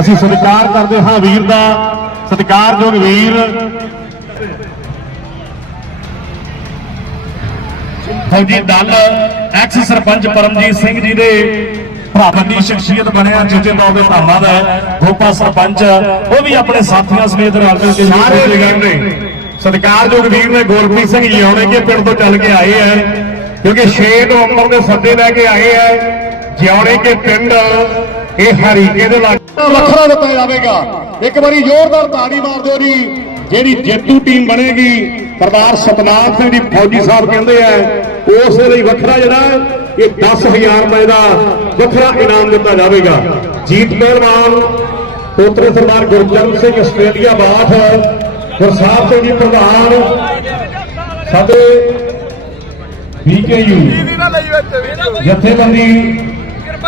ਅਸੀਂ ਸਤਿਕਾਰ ਕਰਦੇ ਹਾਂ ਵੀਰ ਦਾ। ਸਤਿਕਾਰਯੋਗ ਵੀਰ। ਫੌਜੀ ਦਲ ਐਕਸ ਸਰਪੰਚ ਪਰਮਜੀਤ ਸਿੰਘ ਜੀ ਦੇ ਭਰਾਵੰਦੀ ਸ਼ਖਸੀਅਤ ਬਣਿਆ ਜਿੱਤੇ ਤੌਰ ਤੇ ਧੰਨਵਾਦ ਹੈ ਗੋਪਾ ਸਰਪੰਚ ਉਹ ਵੀ ਆਪਣੇ ਸਾਥੀਆਂ ਸਮੇਤ ਰਲ ਮਿਲ ਕੇ ਸਾਰੇ ਨੇ ਸਤਿਕਾਰਯੋਗ ਵੀਰ ਨੇ ਗੁਰਪ੍ਰੀਤ ਸਿੰਘ ਜੀ ਆਉਣੇ ਕਿ ਪਿੰਡ ਤੋਂ ਚੱਲ ਕੇ ਆਏ ਹੈ ਕਿਉਂਕਿ 6 ਨਵੰਬਰ ਦੇ ਸੱਦੇ ਲੈ ਕੇ ਆਏ ਹੈ ਜਿਉਣੇ ਕੇ ਪਿੰਡ, ਇਹ ਹਰੀਕੇ ਦੇ ਲਾਗੇ ਵੱਖਰਾ ਦਿੱਤਾ ਜਾਵੇਗਾ। ਇੱਕ ਵਾਰੀ ਜ਼ੋਰਦਾਰ ਤਾੜੀ ਮਾਰ ਦਿਓ ਜੀ। ਜਿਹੜੀ ਜੇਤੂ ਟੀਮ ਬਣੇਗੀ, ਸਰਦਾਰ ਸਤਨਾਮ ਸਿੰਘ ਜੀ ਫੌਜੀ ਸਾਹਿਬ ਕਹਿੰਦੇ ਆ, ਉਸ ਲਈ ਵੱਖਰਾ ਜਿਹੜਾ ਇਹ 10000 ਰੁਪਏ ਦਾ ਵੱਖਰਾ ਇਨਾਮ ਦਿੱਤਾ ਜਾਵੇਗਾ। ਜੀਤ ਪਹਿਲਵਾਨ, ਪੋਤਰੇ ਸਰਦਾਰ ਗੁਰਚਰਨ ਸਿੰਘ, ਆਸਟ੍ਰੇਲੀਆ ਬਾਠ, ਗੁਰਸਾਹਿਬ ਸਿੰਘ ਜੀ ਪ੍ਰਧਾਨ, ਸਾਡੇ ਬੀਕੇਯੂ ਜਥੇਬੰਦੀ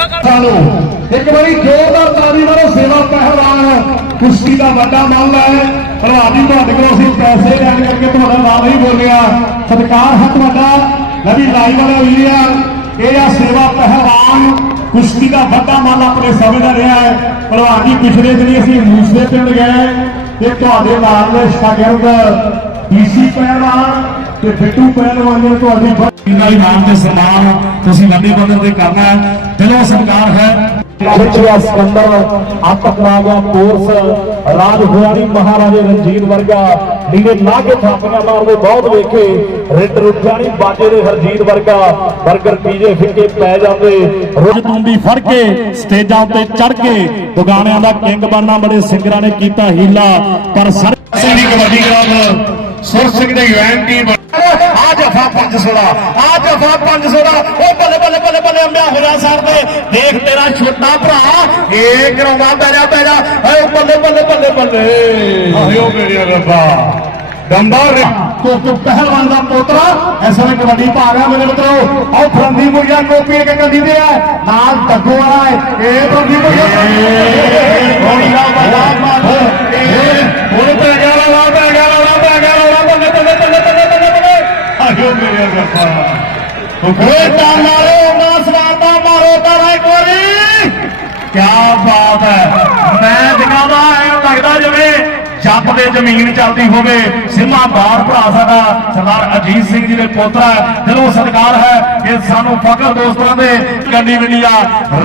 ਸਾਨੂੰ ਇੱਕ ਵਾਰੀ ਜ਼ੋਰਦਾਰ ਤਾੜੀ ਮਾਰੋ, ਸੇਵਾ ਪਹਿਲਵਾਨ। ਕੁਸ਼ਤੀ ਦਾ ਵੱਡਾ ਮੁੱਲ ਹੈ। ਭਲਵਾਨੀ ਤੁਹਾਡੇ ਕੋਲ ਅਸੀਂ ਪੈਸੇ ਲੈਣ ਕਰਕੇ ਤੁਹਾਡਾ ਨਾਮ ਨਹੀਂ ਬੋਲਿਆ। ਸਤਿਕਾਰ ਹੈ ਤੁਹਾਡਾ। ਨਵੀਂ ਲਾਈਵ ਵਾਲਾ ਵੀਰ ਆ। ਇਹ ਆ ਸੇਵਾ ਪਹਿਲਵਾਨ। ਕੁਸ਼ਤੀ ਦਾ ਵੱਡਾ ਮੁੱਲ ਆਪਣੇ ਸਮੇਂ ਦਾ ਰਿਹਾ ਹੈ। ਭਲਵਾਨ ਪਿਛਲੇ ਦਿਨੀ ਅਸੀਂ ਮੂਸੇ ਪਿੰਡ ਗਏ। ਤੇ ਤੁਹਾਡੇ ਨਾਲ ਦੇ ਸ਼ਾਗਿਰਦ, ਡੀਸੀ ਪਹਿਲਵਾਨ ਤੇ ਬਿੱਟੂ ਪਹਿਲਵਾਨ ਨੇ ਤੁਹਾਡੀ ਇਹਨਾਂ ਦੇ ਨਾਮ ਤੇ ਸਨਮਾਨ ਤੁਸੀਂ ਲੰਬੇ ਬੰਦਰ ਤੇ ਕਰਨਾ ਹੈ। ਦਿਲੋਂ ਸਤਿਕਾਰ ਹੈ। ਖਿੱਚਿਆ ਸਕੰਦਰ ਆਤਕਰਾ ਗਿਆ ਕੋਰਸ ਰਾਜ ਹੋਣੀ ਮਹਾਰਾਜੇ ਰਣਜੀਤ ਵਰਗਾ। ਨੀਰੇ ਲਾ ਕੇ ਥਾਪੀਆਂ ਮਾਰਦੇ ਬਹੁਤ ਵੇਖੇ। ਰਿੱਟ ਰੁੱਠਿਆਣੀ ਬਾਜੇ ਦੇ ਹਰਜੀਤ ਵਰਗਾ। 버ਗਰ ਪੀਜੇ ਫਿੱਕੇ ਪੈ ਜਾਂਦੇ। ਰੋਜ਼ ਤੁੰਬੀ ਫੜ ਕੇ ਸਟੇਜਾਂ ਉੱਤੇ ਚੜ ਕੇ ਦੁਗਾਣਿਆਂ ਦਾ ਕਿੰਗ ਬਣਨਾ ਬੜੇ ਸਿੰਗਰਾਂ ਨੇ ਕੀਤਾ ਹੀਲਾ। ਪਰ ਸਰ ਸਿੰਘ ਕਬੱਡੀ ਕਲੱਬ ਸੁਰ ਸਿੰਘ ਦੇ ਯੂਐਨ ਟੀਮ ਆ ਜਫਾ 500 ਦਾ ਆ ਜਫਾ 500 ਦਾ ਉਹ ਬੱਲੇ ਬੱਲੇ ਬੱਲੇ ਬੱਲੇ ਅੰਬਿਆ ਹੋਇਆ ਸਰ ਦੇ ਦੇਖ ਤੇਰਾ ਛੋਟਾ ਭਰਾ ਇਹ ਕਰਾਉਂਦਾ ਪੈ ਜਾ ਪੈ ਜਾ ਏ ਉਹ ਬੱਲੇ ਬੱਲੇ ਬੱਲੇ ਬੱਲੇ ਆਇਓ ਮੇਰੇ ਰੱਬਾ ਗੰਬਾਰ ਤੋ ਤੋ ਪਹਿਲਵਾਨ ਦਾ ਪੋਤਰਾ ਐਸਾ ਵਿੱਚ ਕਬੱਡੀ ਪਾ ਰਿਹਾ ਮੇਰੇ ਮਿੱਤਰੋ ਆਹ ਫਰੰਦੀ ਮੁਰੀਆ ਕੋਪੀ ਕੇ ਕੰਦੀ ਦੇ ਆ ਨਾਲ ਡੱਗੋ ਵਾਲਾ ਹੈ ਇਹ ਫਰੰਦੀ ਮੁਰੀਆ ਹੋਣੀ ਦਾ ਵੱਡਾ ਮਾਨ ਇਹ ਹੁਣ ਪੈ ਗਿਆ ਲਾ ਪੈ ਗਿਆ ਲਾ ਪੈ ਗਿਆ ਲਾ ਬੱਲੇ ਬੱਲੇ ਬੱਲੇ ਬੱਲੇ ਬੱਲੇ ਬੱਲੇ ਆਇਓ ਮੇਰੇ ਰੱਬਾ ਓਏ ਤਾਂ ਮਾਰੋ ਨਾ ਸਵਾਦਾ ਮਾਰੋ ਤਾਂ ਇੱਕ ਵਾਰੀ। ਕੀ ਬਾਤ ਹੈ। ਮੈਂ ਦਿਖਾਵਾ ਐਂ ਲੱਗਦਾ ਜਿਵੇਂ ਜੱਟ ਦੇ ਜ਼ਮੀਨ ਚੱਲਦੀ ਹੋਵੇ। ਸਿੰਘਾ ਬਾਹਰ ਭਰਾ ਸਾਡਾ ਸਰਦਾਰ ਅਜੀਤ ਸਿੰਘ ਜੀ ਦੇ ਪੋਤਰਾ ਹੈ। ਦਿਲੋਂ ਸਤਿਕਾਰ ਹੈ। ਇਹ ਸਾਨੂੰ ਫਕਰ ਦੋਸਤਾਂ ਦੇ ਕੰਡੀ ਮਿਲੀਆ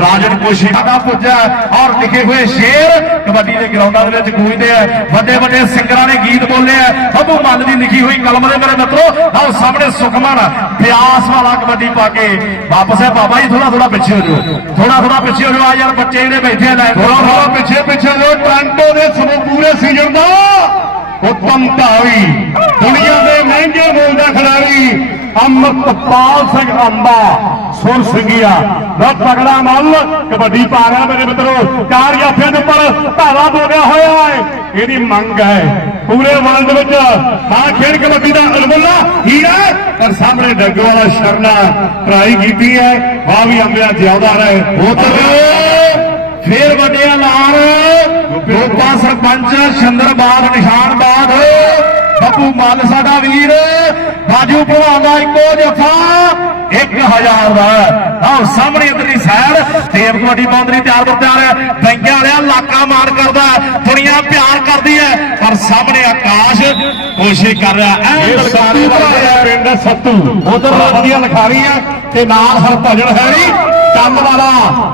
ਰਾਜਨ ਕੋਸ਼ੀ ਦਾ ਪੁੱਜਾ ਔਰ ਲਿਖੇ ਹੋਏ ਸ਼ੇਰ ਕਬੱਡੀ ਦੇ ਗਰਾਊਂਡਾਂ ਦੇ ਵਿੱਚ ਗੂੰਜਦੇ ਆ। ਵੱਡੇ ਵੱਡੇ ਸਿੰਗਰਾਂ ਨੇ ਗੀਤ ਬੋਲੇ ਆ। ਬੱਬੂ ਮੱਲ ਦੀ ਲਿਖੀ ਹੋਈ ਕਲਮ ਦੇ ਮੇਰੇ ਮਿੱਤਰੋ ਆਓ ਸਾਹਮਣੇ ਸੁਖਮਨ ਪਿਆਸ ਵਾਲਾ ਕਬੱਡੀ ਪਾ ਕੇ ਵਾਪਸ ਹੈ ਬਾਬਾ ਜੀ ਥੋੜਾ ਥੋੜਾ ਪਿੱਛੇ ਹੋ ਜਾਓ। ਥੋੜਾ ਥੋੜਾ ਪਿੱਛੇ ਹੋ ਜਾਓ। ਆ ਯਾਰ ਬੱਚੇ ਜਿਹੜੇ ਬੈਠੇ ਆ ਲੈ ਥੋੜਾ ਥੋੜਾ ਪਿੱਛੇ ਪਿੱਛੇ ਜੋ ਟਾਂਟੋ ਦੇ ਸਮੂਹ ਪੂਰੇ ਸੀਜ਼ਨ ਦਾ ਉੱਤਮ ਧਾਵੀ। ਦੁਨੀਆ ਦੇ ਮਹਿੰਗੇ ਮੁੱਲ ਖਿਡਾਰੀ ਅਮਰਤਪਾਲ ਸਿੰਘ ਅੰਬਾ ਸੁਰ ਸਿੰਘੀਆ ਬਹੁਤ ਤਗੜਾ ਮੱਲ ਕਬੱਡੀ ਪਾ ਰਿਹਾ ਮੇਰੇ ਮਿੱਤਰੋ ਚਾਰ ਜਾਫਿਆਂ ਦੇ ਉੱਪਰ ਧਾਵਾ ਬੋਲਿਆ ਹੋਇਆ ਹੈ। ਇਹਦੀ ਮੰਗ ਹੈ ਪੂਰੇ ਵਰਲਡ ਵਿੱਚ ਮਾਂ ਖੇਡ ਕਬੱਡੀ ਦਾ ਅਲਮੁੱਲਾ ਹੀਰਾ ਹੈ, ਪਰ ਸਾਹਮਣੇ ਡੱਗੋ ਵਾਲਾ ਸ਼ਰਨਾ ਟਰਾਈ ਕੀਤੀ ਹੈ। ਵਾਹ ਵੀ ਅੰਬਿਆ ਜਿਉਂਦਾ ਰਹੇ। ਬਹੁਤ ਫੇਰ ਵੱਡੇ ਐਲਾਨ ਗੋਪਾ ਸਰਪੰਚ ਸ਼ੰਦਰਬਾਦ ਨਿਸ਼ਾਨਬਾਦ। ਬੱਬੂ ਮੱਲ ਸਾਡਾ ਵੀਰ। ਬਾਜੂ ਭਲਵਾਨ ਦਾ ਇੱਕੋ ਜਫਾ 1000 ਦਾ। ਆਹ ਸਾਹਮਣੇ ਇਧਰਲੀ ਸਾਈਡ ਦੇਵ ਕਬੱਡੀ ਬਾਉਂਡਰੀ ਤਿਆਰ ਤੋਂ ਤਿਆਰ ਹੈ। ਬੈਂਕਿਆਂ ਵਾਲਿਆ ਲਾਕਾ ਮਾਰ ਕਰਦਾ ਦੁਨੀਆ ਪਿਆਰ ਕਰਦੀ ਹੈ ਪਰ ਸਾਹਮਣੇ ਆਕਾਸ਼ ਕੋਸ਼ਿਸ਼ ਕਰ ਰਿਹਾ ਐ ਸਾਰੇ ਵਾਲੇ ਪਿੰਡ ਸੱਤੂ। ਉਧਰ ਵਧੀਆ ਲਿਖਾਰੀਆਂ ਤੇ ਨਾਲ ਹੈਰੀ ਕੰਮ ਵਾਲਾ।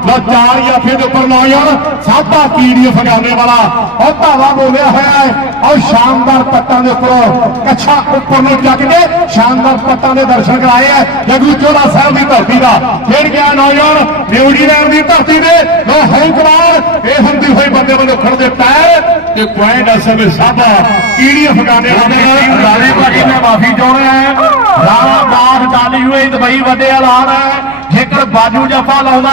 ਲੋ ਚਾਰ ਜਾਫੇ ਦੇ ਉੱਪਰ ਯਾਰ ਸਾਬਾ ਕੀੜੀ ਫਗਾਨੇ ਵਾਲਾ। ਉਹ ਧਾਵਾ ਬੋਲਿਆ ਹੋਇਆ ਹੈ। ਉਹ ਸ਼ਾਨਦਾਰ ਪੱਟਾਂ ਦੇ ਉੱਪਰ ਕੱਛਾ ਉੱਪਰ ਨੂੰ ਚੱਕ ਕੇ ਸ਼ਾਨਦਾਰ ਪੱਟਾਂ ਦੇ ਦਰਸ਼ਨ ਕਰਾਏ ਹੈ। ਜਗੂ ਚੋਲਾ ਸਾਹਿਬ ਦੀ ਧਰਤੀ ਦਾ। ਖੇਡ ਗਿਆ ਨੌਜਵਾਨ ਨਿਊਜ਼ੀਲੈਂਡ ਦੀ ਧਰਤੀ ਦੇ ਲੋ ਹੈਂਕਵਾਰ ਇਹ ਹੁੰਦੀ ਹੋਈ ਬੰਦੇ ਬੰਦੇ ਖੜ ਦੇ ਪੈਰ ਤੇ ਪੁਆਇੰਟ ਅਸਲ ਸਾਬਾ। ਕੀੜੀ ਫਗਾਨੇ ਵਾਲੇ ਰਾਣੇ ਭਾਜੀ ਮੈਂ ਮਾਫੀ ਚਾਹੁੰਦਾ ਹਾਂ। ਰਾਣਾ ਬਾਦ ਡਾਲੀ ਹੋਈ ਦੁਬਈ ਵੱਡੇ ਐਲਾਨ ਹੈ। ਜੇਕਰ ਬਾਜੂ ਜਫਾ ਲਾਉਂਦਾ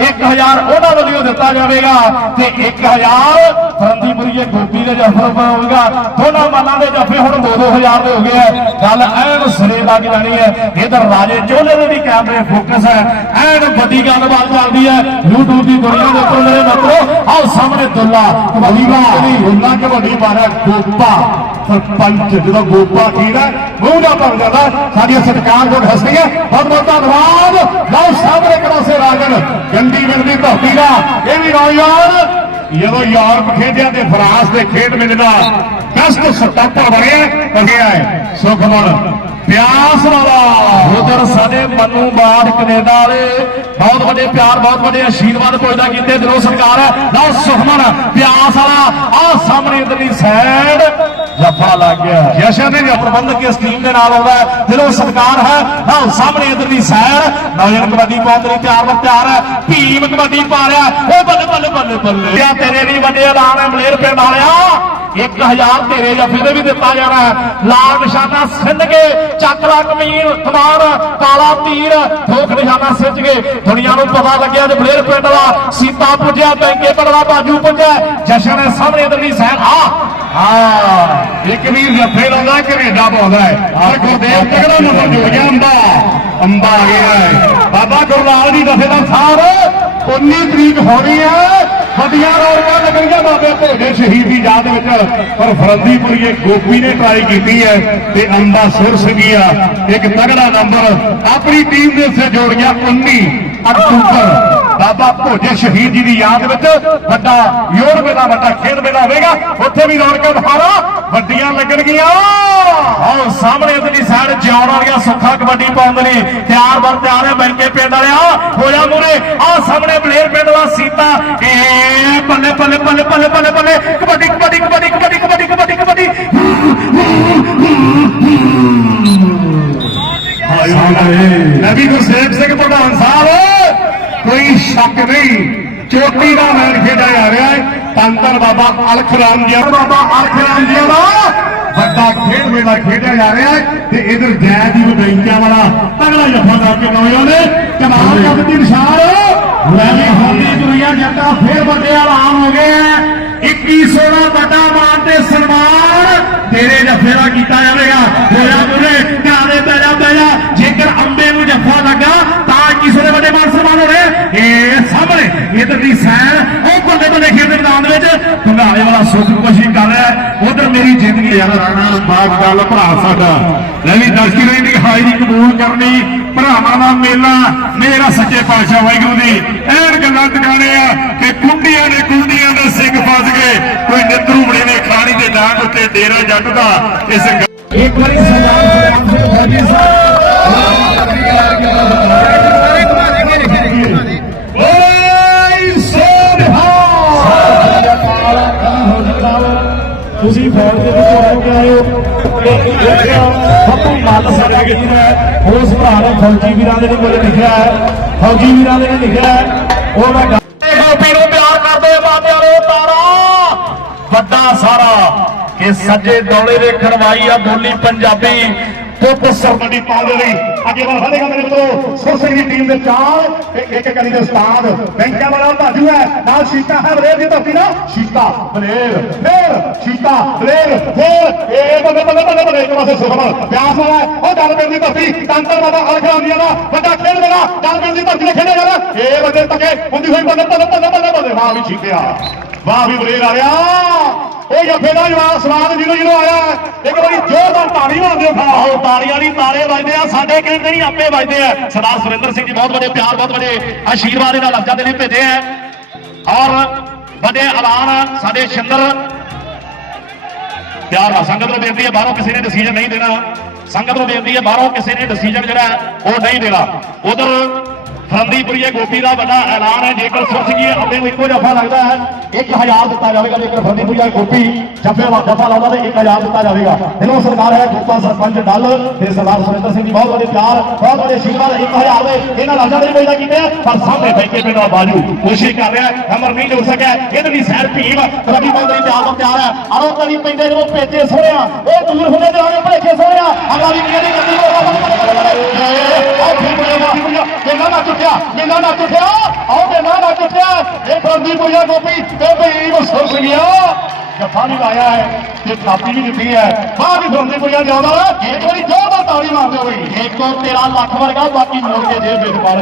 1000 ਉਹਨਾਂ ਵੱਲੋਂ ਦਿੱਤਾ ਜਾਵੇਗਾ ਤੇ 1000 ਫਰੰਦੀਪੁਰੀਏ ਗੋਪੀ ਦੇ ਜਫਰ ਹੋਵੇਗਾ। ਦੋਨਾਂ ਮਾਲਾਂ ਦੇ ਜਫੇ ਹੁਣ 2-2000 ਦੇ ਹੋ ਗਏ ਆ ਗੱਲ ਐਨ ਸਿਰੇ ਲੱਗ ਜਾਣੀ ਹੈ। ਇਧਰ ਰਾਜੇ ਚੋਲੇ ਦੇ ਵੀ ਕੈਮਰੇ ਫੋਕਸ ਹੈ। ਐਨ ਵੱਡੀ ਗੱਲਬਾਤ ਚੱਲਦੀ ਹੈ। ਯੂਟਿਊਬ ਦੀ ਦੁਨੀਆ ਦੇ ਉੱਪਰ ਮੇਰੇ ਮਿੱਤਰੋ ਆਓ ਸਾਹਮਣੇ ਦੁੱਲਾ, ਕਬੱਡੀ ਨਹੀਂ ਦੁੱਲਾ ਕਬੱਡੀ ਮਾਰਿਆ ਗੋਪਾ। ਸਰਪੰਚ ਜਦੋਂ ਗੋਪਾ ਕੀੜਾ ਮੂੰਹ ਦਾ ਭਰ ਜਾਂਦਾ ਸਾਡੀਆਂ ਸਤਿਕਾਰਯੋਗ ਹਸਤੀਆਂ ਬਹੁਤ ਬਹੁਤ ਧੰਨਵਾਦ। ਲਓ ਸਾਹਮਣੇ ਕਰੋ ਸੇ ਰਾਜਨ। ਗੰਡੀ ਵੀ ਨੌਜਵਾਨ। ਜਦੋਂ ਯੂਰਪ ਖੇਡਿਆ ਤੇ ਫਰਾਂਸ ਦੇ ਖੇਡ ਮਿਲਦਾ। ਬੈਸਟ ਸਟਾਪਰ ਬਣਿਆ ਬਣਿਆ ਹੈ ਸੁਖਮਨ ਪਿਆਸ ਵਾਲਾ ਉਧਰ ਸਾਡੇ ਮੰਨੂ ਬਾੜ ਕੈਨੇਡਾ ਵਾਲੇ ਬਹੁਤ ਵੱਡੇ ਪਿਆਰ ਬਹੁਤ ਵੱਡੇ ਆਸ਼ੀਰਵਾਦ ਪੁੱਜਦਾ ਕੀਤੇ ਦਿਲੋਂ ਸਰਕਾਰ ਹੈ। ਲਓ ਸੁਖਮਨ ਪਿਆਸ ਵਾਲਾ ਆ ਸਾਹਮਣੇ ਇਧਰਲੀ ਸਾਈਡ। ਜੱਫਾ ਲੱਗ ਗਿਆ। ਜਸ਼ਨ ਦੇ ਪ੍ਰਬੰਧਕ ਇਸ ਟੀਮ ਦੇ ਨਾਲ ਆਉਂਦਾ ਹੈ। ਦਿਲੋਂ ਸਤਿਕਾਰ ਹੈ। ਲਓ ਸਾਹਮਣੇ ਇਧਰਲੀ ਸਾਈਡ। ਨੌਜਵਾਨ ਕਬੱਡੀ ਪਾਉਣ ਦੇ ਲਈ ਤਿਆਰ ਬਰ ਤਿਆਰ ਹੈ। ਭੀਮ ਕਬੱਡੀ ਪਾ ਰਿਹਾ। ਉਹ ਬੱਲੇ ਬੱਲੇ ਬੱਲੇ ਬੱਲੇ। ਤੇਰੇ ਲਈ ਵੱਡੇ ਐਲਾਨ ਹੈ ਮਲੇਰ ਪਿੰਡ ਵਾਲਿਆ। 1000 ਤੇਰੇ ਜੱਫੇ ਦੇ ਵੀ ਦਿੱਤਾ ਜਾਣਾ ਹੈ। ਲਾਲ ਨਿਸ਼ਾਨਾ ਸਿੰਧ ਕੇ ਚੱਕਲਾ ਕਮੀਨ ਕਮਾਨ ਕਾਲਾ ਤੀਰ ਠੋਕ ਨਿਸ਼ਾਨਾ ਸਿੱਜ ਕੇ ਦੁਨੀਆ ਨੂੰ ਪਤਾ ਲੱਗਿਆ ਜੇ ਬਲੇਰ ਪਿੰਡ ਦਾ ਸੀਤਾ ਪੁੱਜਿਆ ਬੈਂਕੇ ਪੜਵਾ ਬਾਜੂ ਪੁੱਜਿਆ। ਜਸ਼ਨ ਦੇ ਸਾਹਮਣੇ ਇਧਰਲੀ ਸਾਈਡ ਆ ਹਾਂ। ਇੱਕ ਵੀਰ ਜੱਫੇ ਲਾਉਂਦਾ ਕੈਨੇਡਾ ਪਾਉਂਦਾ ਹੈ। ਪਰ ਗੁਰਦੇਵ ਤਗੜਾ ਨੰਬਰ ਜੁੜ ਗਿਆ ਅੰਬਾ। ਅੰਬਾ ਆ ਗਿਆ ਹੈ। ਬਾਬਾ ਗੁਰਲਾਲ ਦੀ ਦਫੇ ਦਾ ਸਾਰ 19 ਤਰੀਕ ਹੋਣੀ ਹੈ। ਵੱਡੀਆਂ ਰੌਣਕਾਂ ਲੱਗਣਗੀਆਂ ਬਾਬੇ ਭੋਗੇ ਸ਼ਹੀਦ ਦੀ ਯਾਦ ਵਿੱਚ। ਪਰ ਫਰੰਦੀਪੁਰੀਏ ਗੋਪੀ ਨੇ ਟਰਾਈ ਕੀਤੀ ਹੈ ਤੇ ਅੰਬਾ ਸੁਰ ਸਿੰਘੀਆ ਇੱਕ ਤਗੜਾ ਨੰਬਰ ਆਪਣੀ ਟੀਮ ਦੇ ਉੱਤੇ ਜੋੜ ਗਿਆ 19 ਅਕਤੂਬਰ। ਬਾਬਾ ਭੋਜੇ ਸ਼ਹੀਦ ਜੀ ਦੀ ਯਾਦ ਵਿੱਚ ਵੱਡਾ ਯੂਰਪ ਦਾ ਵੱਡਾ ਖੇਡ ਮੇਲਾ ਹੋਵੇਗਾ। ਉੱਥੇ ਵੀ ਰੌਣਕਾਂ ਬਹਾਰਾ। ਵੱਡੀਆਂ ਲੱਗਣਗੀਆਂ। ਆਓ ਸਾਹਮਣੇ ਇਧਰਲੀ ਸਾਈਡ ਜਿਉਣ ਵਾਲੀਆਂ ਸੁੱਖਾ ਕਬੱਡੀ ਪਾਉਂਦੇ ਨੇ ਤਿਆਰ ਬਰ ਤਿਆਰ ਹੈ। ਬੈਂਕੇ ਪਿੰਡ ਵਾਲਿਆ ਹੋ ਜਾ ਮੂਰੇ ਆਹ ਸਾਹਮਣੇ ਬਲੇਰ ਪਿੰਡ ਦਾ ਸੀਤਾ ਏ ਬੱਲੇ ਬੱਲੇ ਬੱਲੇ ਬੱਲੇ ਬੱਲੇ ਕਬੱਡੀ ਕਬੱਡੀ ਕਬੱਡੀ ਕਬੱਡੀ ਕਬੱਡੀ ਕਬੱਡੀ ਕਬੱਡੀ ਨਬੀ ਗੁਰਸੇਵ ਸਿੰਘ ਪ੍ਰਧਾਨ ਸਾਹਿਬ ਕੋਈ ਸ਼ੱਕ ਨਹੀਂ ਚੋਟੀ ਦਾ ਮੈਚ ਖੇਡਿਆ ਜਾ ਰਿਹਾ ਹੈ ਧੰਨ ਧੰਨ ਬਾਬਾ ਅਲਖ ਰਾਮ ਜੀ ਬਾਬਾ ਅਲਖ ਰਾਮ ਜੀ ਦਾ ਵੱਡਾ ਖੇਡ ਮੇਲਾ ਖੇਡਿਆ ਜਾ ਰਿਹਾ ਹੈ ਤੇ ਇਧਰ ਜੈ ਦੀ ਵਧਾਈਆਂ ਵਾਲਾ ਤਗੜਾ ਜੱਫਾ ਲਾ ਕੇ ਨੌਜਵਾਨ ਨੇ ਕਮਾਲ ਦਾ ਬੱਤੀ ਦੁਨੀਆ ਜੱਟਾ ਫੇਰ ਵੱਡੇ ਆਰਾਮ ਹੋ ਗਏ ਆ 2100 ਦਾ ਵੱਡਾ ਮਾਨ ਤੇ ਸਨਮਾਨ ਤੇਰੇ ਜੱਫੇ ਦਾ ਕੀਤਾ ਜਾਵੇਗਾ। ਹੋਇਆ ਮੁਰੇ ਧਿਆਨੇ ਪੈ ਜਾ ਜੇਕਰ ਅੰਬੇ ਨੂੰ ਜੱਫਾ ਲੱਗਾ, ਤਾਂ 2100 ਦੇ ਵੱਡੇ ਮਾਨ ਸਨਮਾਨ ਹੋਵੇ ਇਹ ਸਾਹਮਣੇ ਇਧਰ ਦੀ ਸੈਨ ਉਹ ਬੰਦੇ ਬੰਦੇ ਖੇਡ ਦੇ ਮੈਦਾਨ ਦੇ ਵਿੱਚ। ਭੰਗਾਲੇ ਵਾਲਾ ਸੁੱਖ ਕੋਸ਼ਿਸ਼ ਕਰ ਰਿਹਾ ਉਧਰ ਮੇਰੀ ਜ਼ਿੰਦਗੀ ਯਾਰ ਰਾਣਾ ਬਾਗ ਗੱਲ ਭਰਾ ਸਾਡਾ। ਲੈ ਵੀ ਦਰਸ਼ਕੀ ਰਹੀ ਹਾਜ਼ਰੀ ਕਬੂਲ ਕਰਨੀ। ਭਰਾਵਾਂ ਦਾ ਮੇਲਾ ਮੇਰਾ ਸੱਚੇ ਪਾਤਸ਼ਾਹ ਵਾਹਿਗੁਰੂ ਦੀ ਐਨ ਗੱਲਾਂ ਟਿਕਾਣੇ ਆ ਕਿ ਕੁੰਡੀਆਂ ਨੇ ਕੁੰਡੀਆਂ ਦੇ ਸਿੰਘ ਫਸ ਗਏ। ਕੋਈ ਨਿੱਤਰੂਮੜੇ ਨੇ ਖਾਣੀ ਦੇ ਡਾਂਗ ਉੱਤੇ ਡੇਰਾ ਜੱਟ ਦਾ ਇਸ ਇੱਕ ਵਾਰੀ ਸਰਦਾਰ ਫੌਜੀ ਓਏ ਸੋਨਹਾ ਤੁਸੀਂ ਫੌਜ ਦੇ ਤੇ ਇੱਕ ਫੱਪੂ ਮੱਲ ਸਾਡਾ ਜੀ ਨੇ ਉਸ ਭਰਾ ਨੇ ਫੌਜੀ ਵੀਰਾਂ ਦੇ ਲਈ ਕੋਲ ਲਿਖਿਆ ਹੈ। ਫੌਜੀ ਵੀਰਾਂ ਦੇ ਲਈ ਲਿਖਿਆ ਹੈ। ਉਹ ਮੈਂ ਗਾ- ਗੋਪੀ ਨੂੰ ਪਿਆਰ ਕਰਦੇ ਬਾਬਿਆਂ ਦੇ ਤਾਰਾ। ਵੱਡਾ ਸਾਰਾ। ਕਿ ਸੱਜੇ ਡੋਲੇ ਦੇ ਖੜਵਾਈ ਆ ਬੋਲੀ ਪੰਜਾਬੀ। ਪੁੱਤ ਸਰਬੰਡੀ ਪਾਲ ਦੇ ਲਈ ਅੱਗੇ ਵੱਲ ਵਧੇਗਾ ਮੇਰੇ ਮਿੱਤਰੋ। ਸੁਰ ਦੀ ਟੀਮ ਦੇ ਚਾਲ ਤੇ ਇੱਕ ਕਰੀ ਦੇ ਉਸਤਾਦ ਬੈਂਕਾਂ ਵਾਲਾ ਬਾਜੂ ਹੈ। ਨਾਲ ਸ਼ੀਤਾ ਹੈ, ਬਲੇਰ ਦੀ ਧਰਤੀ ਨਾ ਸ਼ੀਤਾ, ਬਲੇਰ ਫੇਰ ਸ਼ੀਤਾ, ਬਲੇਰ ਫੇਰ ਇਹ ਬੱਲੇ ਬੱਲੇ ਬੱਲੇ ਬੱਲੇ, ਇੱਕ ਪਾਸੇ ਸੁਖਮਨ ਪਿਆਸ ਵਾਲਾ ਉਹ ਡਲ ਪਿੰਡ ਦੀ ਧਰਤੀ ਕੰਤਰ ਬਾਬਾ ਅਲਖਰਾਮੀਆਂ ਦਾ ਵੱਡਾ ਖੇਡ ਮੇਲਾ। ਡਲ ਪਿੰਡ ਦੀ ਧਰਤੀ ਨੇ ਖੇਡਿਆ ਜਾ ਇਹ ਬੰਦੇ ਤੱਕੇ, ਹੁੰਦੀ ਹੋਈ ਬੰਦੇ ਬੱਲੇ ਬੱਲੇ ਬੱਲੇ ਬੱਲੇ ਵਾਹ ਵੀ ਆ ਵਾਹ ਵੀ ਬਲੇਰ ਆ ਰਿਹਾ ਉਹ ਜੱਫੇ ਦਾ ਜਵਾਬ ਸਵਾਦ ਜਿਹਨੂੰ ਜਿਹਨੂੰ ਆਇਆ, ਇੱਕ ਵਾਰੀ ਜ਼ੋਰਦਾਰ ਤਾੜੀ ਮਾਰਦੇ ਹੋ ਆਓ ਤਾੜੀਆਂ ਨਹੀਂ ਤਾਰੇ ਵੱਜਦੇ ਆ, ਸਾਡੇ ਕਹਿੰਦੇ ਨਹੀਂ, ਆਪੇ ਵੱਜਦੇ ਆ। ਸਰਦਾਰ ਸੁਰਿੰਦਰ ਸਿੰਘ ਜੀ ਬਹੁਤ ਵੱਡੇ ਪਿਆਰ, ਬਹੁਤ ਵੱਡੇ ਆਸ਼ੀਰਵਾਦ ਇਹਨਾਂ ਲਫ਼ਜ਼ਾਂ ਦੇ ਲਈ ਭੇਜੇ ਆ। ਔਰ ਵੱਡੇ ਐਲਾਨ ਸਾਡੇ ਸ਼ਿੰਦਰ ਪਿਆਰ ਨਾਲ ਸੰਗਤ ਨੂੰ ਬੇਨਤੀ ਹੈ, ਬਾਹਰੋਂ ਕਿਸੇ ਨੇ ਡਿਸੀਜਨ ਨਹੀਂ ਦੇਣਾ। ਸੰਗਤ ਨੂੰ ਬੇਨਤੀ ਹੈ, ਬਾਹਰੋਂ ਕਿਸੇ ਨੇ ਡਿਸੀਜਨ ਜਿਹੜਾ, ਉਹ ਨਹੀਂ ਦੇਣਾ। ਉਧਰ ਫਰੰਦੀਪੁਰੀਏ ਗੋਪੀ ਦਾ ਵੱਡਾ ਐਲਾਨ ਹੈ। ਜੇਕਰ ਸੁਰਖ ਜੀ ਨੂੰ ਇੱਕੋ ਜਫਾ ਲੱਗਦਾ ਹੈ 1000 ਦਿੱਤਾ ਜਾਵੇਗਾ। ਜੇਕਰ ਫਰੰਦੀਪੁਰੀਆ ਗੋਪੀ ਜਫੇ ਵਾ ਜਫਾ ਲਾਉਂਦਾ ਤੇ 1000 ਦਿੱਤਾ ਜਾਵੇਗਾ। ਇਹਨੂੰ ਸਰਕਾਰ ਹੈ ਗੋਪਾ ਸਰਪੰਚ ਡੱਲ ਤੇ ਸਰਦਾਰ ਸੁਰਿੰਦਰ ਸਿੰਘ ਜੀ, ਬਹੁਤ ਵੱਡੇ ਪਿਆਰ, ਬਹੁਤ ਵੱਡੇ ਆਸ਼ੀਰਵਾਦ 1000 ਦੇ। ਇਹਨਾਂ ਲਾਜਾਂ ਦੇ ਪੈਦਾ ਕੀਤੇ ਪਰ ਸਾਹਮਣੇ ਬੈਠੇ ਪਿੰਡ ਬਾਜੂ ਕੋਸ਼ਿਸ਼ ਕਰ ਰਿਹਾ ਅਮਰ ਨਹੀਂ ਜੁੜ ਸਕਿਆ। ਇਹਦੇ ਲਈ ਸੈਰ ਭੀਮ, ਰਵੀ ਬੰਦਰੀ ਤਿਆਰ ਤੋਂ ਤਿਆਰ ਹੈ। ਆਰੋ ਕਰੀ ਪੈਂਦੇ ਜਦੋਂ ਭੇਜੇ ਸੋਹਣਿਆ, ਇਹ ਦੂਰ ਹੁੰਦੇ ਤੇ ਆਏ ਭਲੇਖੇ ਸੋਹਣਿਆ। ਅਗਲਾ ਕਿਹੜੀ ਗੱਡੀ ਮੇਲਾ ਮੇਲਾ ਨਾ ਚੁੱਕਿਆ ਆਓ ਮੇਲਾ ਨਾ ਚੁੱਕਿਆ ਇਹ ਫਰੰਦੀਪੁਰੀਆ ਗੋਪੀ ਤੇ ਭੀਮ ਸੁਰ ਗਿਆ। ਜਫਾ ਵੀ ਲਾਇਆ ਹੈ ਤੇ ਥਾਪੀ ਵੀ ਦਿੱਤੀ ਹੈ। ਬਾਹਰ ਵੀ ਫਰੰਦੀਪੁਰੀਆ ਜਾਂਦਾ ਇੱਕ ਵਾਰੀ ਜੋਰਦਾਰ ਤਾੜੀ ਮਾਰ ਦਿਓ ਇੱਕੋ ਤੇਰਾ ਲੱਖ ਵਰਗਾ, ਬਾਕੀ ਮੋੜ ਕੇ ਜੇਬ ਵਿੱਚ ਪਾ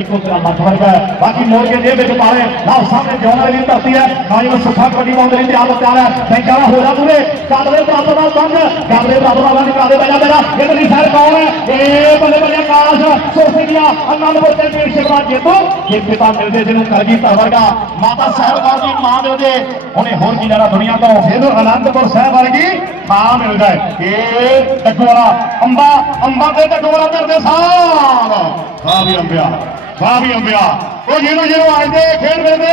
ਇੱਕੋ ਤੇਰਾ ਲੱਖ ਵਰਗਾ ਬਾਕੀ ਮੋੜ ਕੇ ਜੇਬ ਵਿੱਚ ਪਾ ਲੈ ਸਾਹਮਣੇ ਜਿਉਣ ਵਾਲੀ ਧਰਤੀ ਹੈ। ਨਾ ਜਿਵੇਂ ਸੁੱਖਾ ਕਬੱਡੀ ਪਾਉਂਦੇ ਨੇ ਤਿਆਰ ਤਿਆਰ ਹੈ। ਬੈਂਕਾਂ ਦਾ ਹੋ ਪੂਰੇ। ਕਾਦਰੇ ਬਰਾਬਰ ਦਾ ਬੰਦ। ਕਾਦਰੇ ਬਰਾਬਰ ਦਾ ਬੰਦ। ਕਾਦੇ ਬਜਾ ਮੇਰਾ ਇਹ ਨਹੀਂ ਸਰ ਕੌਣ ਹੈ? ਇਹ ਬੱਲੇ ਬੱਲੇ ਆਕਾਸ਼। ਸੋਸੀਆ ਅਨੰਦਪੁਰ ਤੇ ਪੀਰ ਸ਼ਿਵਰਾਜ ਜੇਤੂ ਇਹ ਪਿਤਾ ਮਿਲਦੇ ਜਿਹਨੂੰ ਕਰਗੀ ਧਰ ਵਰਗਾ। ਮਾਤਾ ਸਾਹਿਬ ਵਰਗੀ ਦੀ ਮਾਂ ਮਿਲਦੇ ਉਹਨੇ ਹੋਰ ਕੀ ਲੈਣਾ ਦੁਨੀਆ ਤੋਂ। ਇਹਨੂੰ ਅਨੰਦਪੁਰ ਸਾਹਿਬ ਵਰਗੀ ਥਾਂ ਮਿਲਦਾ ਹੈ ਇਹ ਟਕੋਰਾ ਅੰਬਾ ਅੰਬਾ ਤੇ ਟਕੋਰਾ ਕਰਦੇ ਸਾਹ ਵਾਹ ਵੀ ਅੰਬਿਆ, ਵਾਹ ਵੀ ਅੰਬਿਆ। ਉਹ ਜਿਹਨੂੰ ਜਿਹਨੂੰ ਅੱਜ ਦੇ ਖੇਡ ਵੇਲੇ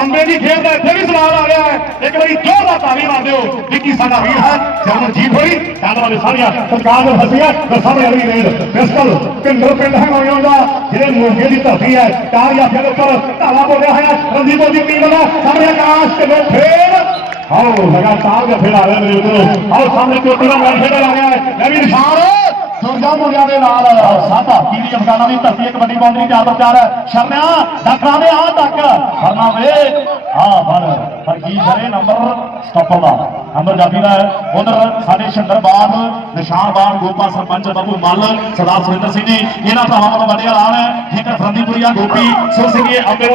ਅੰਬੇ ਦੀ ਖੇਡ ਦਾ ਇੱਥੇ ਵੀ ਸਵਾਲ ਆ ਰਿਹਾ ਹੈ। ਇੱਕ ਵਾਰੀ ਜੋਰ ਦਾ ਤਾਲੀ ਮਾਰ ਦਿਓ ਵਿੱਕੀ ਸਾਡਾ ਵੀਰ ਹੈ ਜਰਮਨ ਜੀਤ ਹੋਈ। ਕਹਿੰਦਾ ਵਾਲੇ ਸਾਰੀਆਂ ਸਰਕਾਰ ਦੇ ਫਸੀਆਂ ਤੇ ਸਾਹਮਣੇ ਅਗਲੀ ਰੇਡ ਪਿਸਟਲ ਪਿੰਡੋ ਪਿੰਡ ਹੈ ਨੌਜਵਾਨ ਦਾ, ਜਿਹੜੇ ਮੋਗੇ ਦੀ ਧਰਤੀ ਹੈ। ਚਾਰ ਯਾਫੇ ਦੇ ਉੱਪਰ ਢਾਲਾ ਬੋਲਿਆ ਹੋਇਆ ਰਣਦੀਪੋ ਦੀ ਟੀਮ ਦਾ, ਸਾਹਮਣੇ ਆਕਾਸ਼ ਤੇ ਫੇਰ ਆਓ, ਲਗਾਤਾਰ ਦੇ ਫਿਰ ਆ ਰਹੇ ਮੇਰੇ ਵੀਰੋ ਆਓ, ਸਾਹਮਣੇ ਚੋਟੀ ਦਾ ਮੈਚ ਖੇਡਿਆ ਜਾ ਰਿਹਾ ਹੈ ਲੈ ਵੀ ਨਿਸ਼ਾਨ ਸੁਰਜਾ ਮੁੰਡਿਆਂ ਦੇ ਨਾਲ ਸਾਡਾ ਕੀਰੀ ਅਫਗਾਨਾਂ ਦੀ ਧਰਤੀ, ਇੱਕ ਵੱਡੀ ਬਾਉਂਡਰੀ ਚਾਰ ਤੋਂ ਚਾਰ ਸ਼ਰਨਿਆ ਡਾਕਟਰਾਂ ਦੇ ਆ ਤੱਕ ਫਰਨਾ ਵੇ ਆ ਫੜ ਪਰ ਕੀ ਸ਼ਰੇ ਨੰਬਰ? ਸਟਾਪਰ ਦਾ ਨੰਬਰ ਜਾਪੀ ਦਾ ਉਧਰ ਸਾਡੇ ਸ਼ੰਦਰਬਾਦ ਨਿਸ਼ਾਨਬਾਨ ਗੋਪਾ ਸਰਪੰਚ ਬੱਬੂ ਮੱਲ, ਸਰਦਾਰ ਸੁਰਿੰਦਰ ਸਿੰਘ ਜੀ, ਇਹਨਾਂ ਭਰਾਵਾਂ ਵੱਲੋਂ ਵੱਡੇ ਐਲਾਨ ਹੈ। ਜੇਕਰ ਫਰੰਦੀਪੁਰੀਆ, ਗੋਪੀ ਸੁਰ ਸਿੰਘ ਇਹ ਅੱਗੇ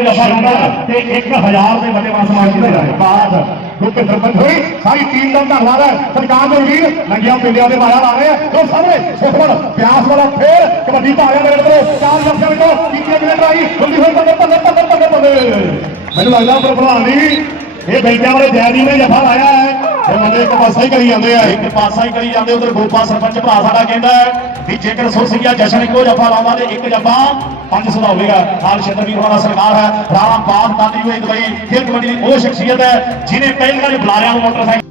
ਤੇ 1000 ਦੇ ਵੱਡੇ ਮਾਸਮਾਨ ਕੀਤੇ ਜਾਏ। ਬਾਅਦ ਰੁਕੇ ਸਰਪੰਚ ਹੋਈ ਸਾਰੀ ਟੀਮ ਦਾ ਧੰਨਵਾਦ ਹੈ। ਸਰਕਾਰ ਦੇ ਵੀਰ ਨੰਗੀਆਂ ਪਿੰਡਿਆਂ ਦੇ ਬਾਹਰ ਲਾ ਰਹੇ ਆ। ਉਹ ਸਾਹਮਣੇ ਸੁਖਮਨ ਪਿਆਸ ਵਾਲਾ ਫੇਰ ਕਬੱਡੀ ਭਾਇਆ ਮੇਰੇ ਕੋਲ ਚਾਰ ਜੱਫੇ ਵਿੱਚੋਂ ਤੀਜੇ ਮਿੰਟ ਆਈ ਹੁੰਦੀ ਹੋਈ ਬੱਲੇ ਬੱਲੇ ਬੱਲੇ ਬੱਲੇ ਬੱਲੇ ਮੈਨੂੰ ਲੱਗਦਾ ਪਰ ਇਹ ਬੈਂਕਾਂ ਵਾਲੇ ਜੈਦੀ ਨੇ ਜਫਾ ਲਾਇਆ ਹੈ। ਇਹ ਮੁੰਡੇ ਇੱਕ ਪਾਸਾ ਹੀ ਕਰੀ ਜਾਂਦੇ ਆ, ਇੱਕ ਪਾਸਾ ਹੀ ਕਰੀ ਜਾਂਦੇ ਉਧਰ ਗੋਪਾ ਸਰਪੰਚ ਭਰਾ ਸਾਡਾ ਕਹਿੰਦਾ ਹੈ ਵੀ ਜੇਕਰ ਸੁਰ ਜਸ਼ਨ ਇੱਕੋ ਜੱਫਾ ਲਾਉਂਦਾ ਤੇ ਇੱਕ ਜੱਫਾ ਪੰਜ ਸਦਾ ਹੋਵੇਗਾ। ਨਾਲ ਸ਼ੰਦਰਵੀਰ ਹੋਣਾ ਸਰਕਾਰ ਹੈ ਰਾਣਾ ਬਾਦ ਦਾਦੀ ਹੋਈ ਦਵਾਈ ਫਿਰ ਕਬੱਡੀ ਦੀ ਉਹ ਸ਼ਖਸੀਅਤ ਹੈ ਜਿਨੇ ਪਹਿਲਾਂ ਹੀ ਬੁਲਾਰਿਆਂ ਨੂੰ ਮੋਟਰਸਾਈਕਲ